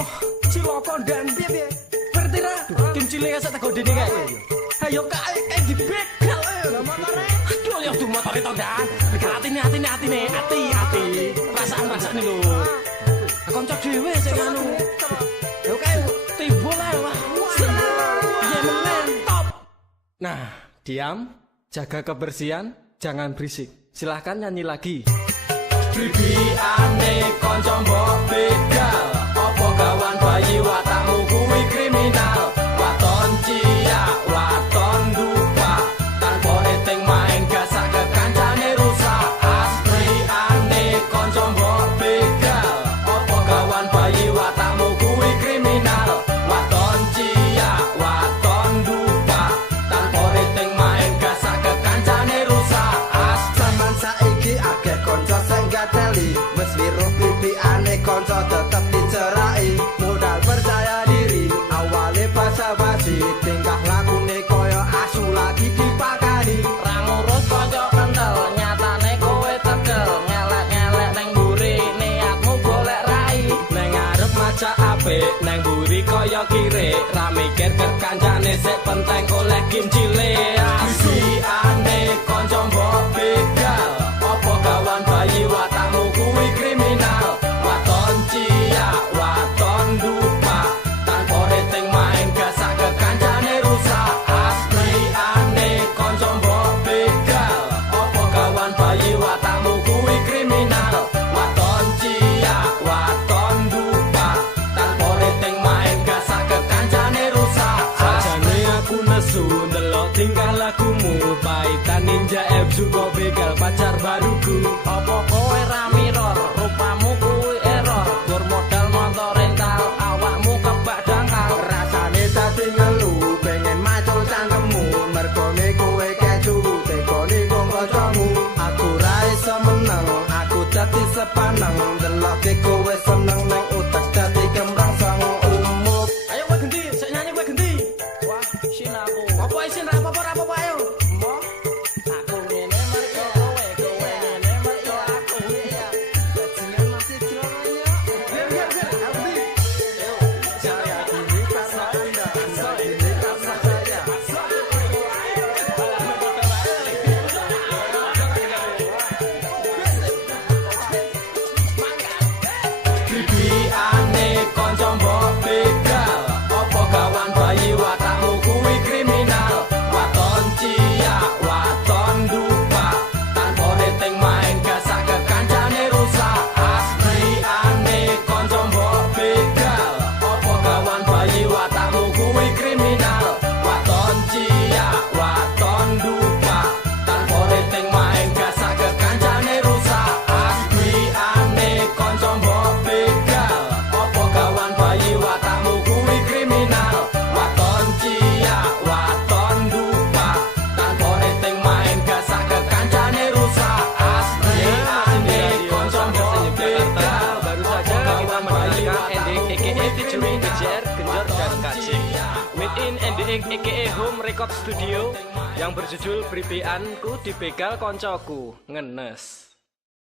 Aduh, ciloko dan piye? Ngerti ra? Kim cilik sak teko dene kae. Ayo kae dibegal. Lah motore. Aduh, ya tuh motore to, Dan. Atine. Rasaan-rasane lho. Kanca dhewe sing anu. Yo kae timbul ae wah. Piye meneh top. Nah, diam, jaga kebersihan, jangan berisik. Silahkan nyanyi lagi. Bibiane kanca mbok begal, apa gawan bayi watakmu kuwi kriminal. Waton ciak, waton dupa, tanpa rating main gasak ke kancane rusak. Asliane kanca mbok begal, apa gawan bayi watakmu kuwi kriminal. Waton ciak, waton dupa, tanpa rating main gasak ke kancane rusak. Zaman saiki akeh kanca sing gateli, wis wiruh bibikane kanca tetep dicerai. Modal percaya diri, awale basa-basi, tingkah lakune koyo asu lagi dipakani. Ra ngurus kanca kental, nyatane kowe tekel. Ngelek-ngelek neng mburi, niatmu golek rai. Neng arep maca apik, neng buri kaya kire. Ra mikir ke kancane sik penting oleh Kim cilik. Asiane kanca mbok begal, apa gawan bayi watakmu kuwi kriminal. Waton ciak, waton dupa, tanpa rating main gasak ke kancane rusak. Asliane kanca mbok begal, apa gawan bayi watakmu kuwi kriminal. Waton ciak, waton dupa, tanpa rating main gasak ke kancane rusak. Sajane aku nesu ndelok tingkah lakumu, paitan ninja F juga begal pacar baruku. Apa kowe ra mirror, rupamu kuwi error. Gur modal motor rental, awakmu kebak dangkal. Rasane dadi ngelu, pengen macul cangkemmu, mergone kowe kecu, tekone wong kancamu. Aku ra iso meneng, aku dadi sepaneng, deloke kowe seneng nang utek dadi kemrang sang umuk. Ayo kowe genti, sik nyanyi kowe genti. Wah, isin aku. Apa isin ra apa-apa ayo. Mo, aku ngene mergo kowe ngene mergo aku. Bajingan masih kronya. Saya gini karena Anda gini karena saya. Bibiane kanca mbok begal, apa gawan bayi watakmu kuwi kriminal. Waton ciak, waton dupa, tanpa rating main gasak ke kancane rusak. Asliane kanca mbok begal, apa gawan bayi watakmu kuwi kriminal. Waton ciak, waton dupa, tanpa rating main gasak ke kancane rusak. Asliane kanca mbok begal, apa gawan bayi watakmu kuwi kriminal. Waton ciak, waton dupa, tanpa rating main gasak ke kancane rusak. Asliane kanca mbok begal, Baru saja kita mendengarkan ending EKE featuring Kejar, Genjot, dan Kacing Made in ending EKE Home Record Studio yang berjudul Bribeanku Dibegal Koncoku Ngenes.